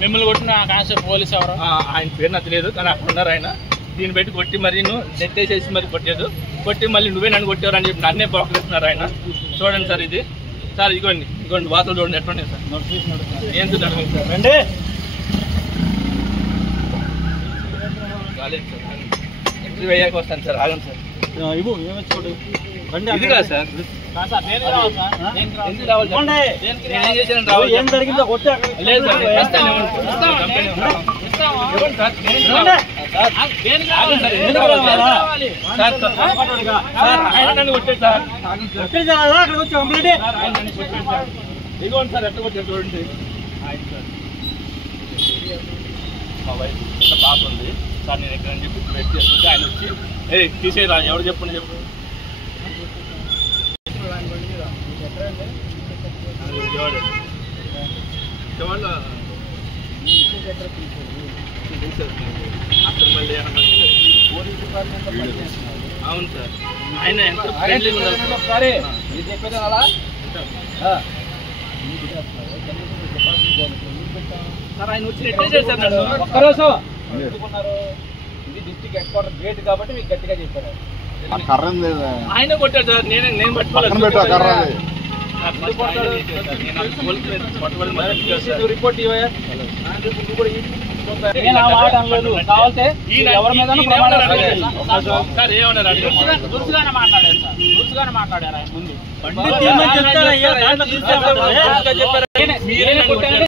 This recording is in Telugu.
మిమ్మల్ని కొట్టిన కాన్స్టేబుల్ పోలీస్ ఎవరు? ఆయన పేరు నాకు తెలియదు, కానీ అక్కడ ఉన్నారు ఆయన. దీన్ని పెట్టి కొట్టి మరి నువ్వు నెట్టేసేసి మరి కొట్టాడు. కొట్టి మళ్ళీ నువ్వే నన్ను కొట్టారు అని చెప్పి నన్నే పోకరిస్తున్నారు ఆయన. చూడండి సార్, ఇది సార్ ఇదిగోండి వార్తలు చూడండి ఎట్లుండే సార్. ఎందుకు అడగండి సార్, రండి. కాలేదు సార్, ఇంటర్వ్యూ అయ్యాక వస్తాను సార్, ఆగండి సార్. ఇది కాదు సార్, ఎందుకు రావాలి సార్? నేనేం చేశాను రావాలి? ఏం జరిగిందో లేదు సార్, ఇదిగోండి సార్ ఎట్లా కొట్టారు చూడండి. మా వైఫ్ పాప ఉంది సార్, నేను ఎక్కడ చెప్పి ఇప్పుడు వెయిట్ చేస్తుంటే ఆయన వచ్చి తీసేయరా ఎవరు చెప్పండి చెప్పు. అక్కడ మళ్ళీ అవును సార్, ఆయన ఎంత ఫ్రెండ్లీగా ఉన్నారు సార్. ఆయన వచ్చి ఎట్లా చేశారు నన్ను ఒక్కరోజు ఎందుకున్నారు? ఇది డిస్ట్రిక్ట్ హెడ్ క్వార్టర్ గేట్ కాబట్టి మీకు గట్టిగా చెప్పారు. ఆయన కొట్టాడు సార్, నేను పట్టుకోలేదు. రిపోర్ట్ ఇవ్వలేదు సార్. ఏమన్నారు? దురుసుగానే మాట్లాడారు సార్, దురుసుగానే మాట్లాడారు ఆయన ముందు.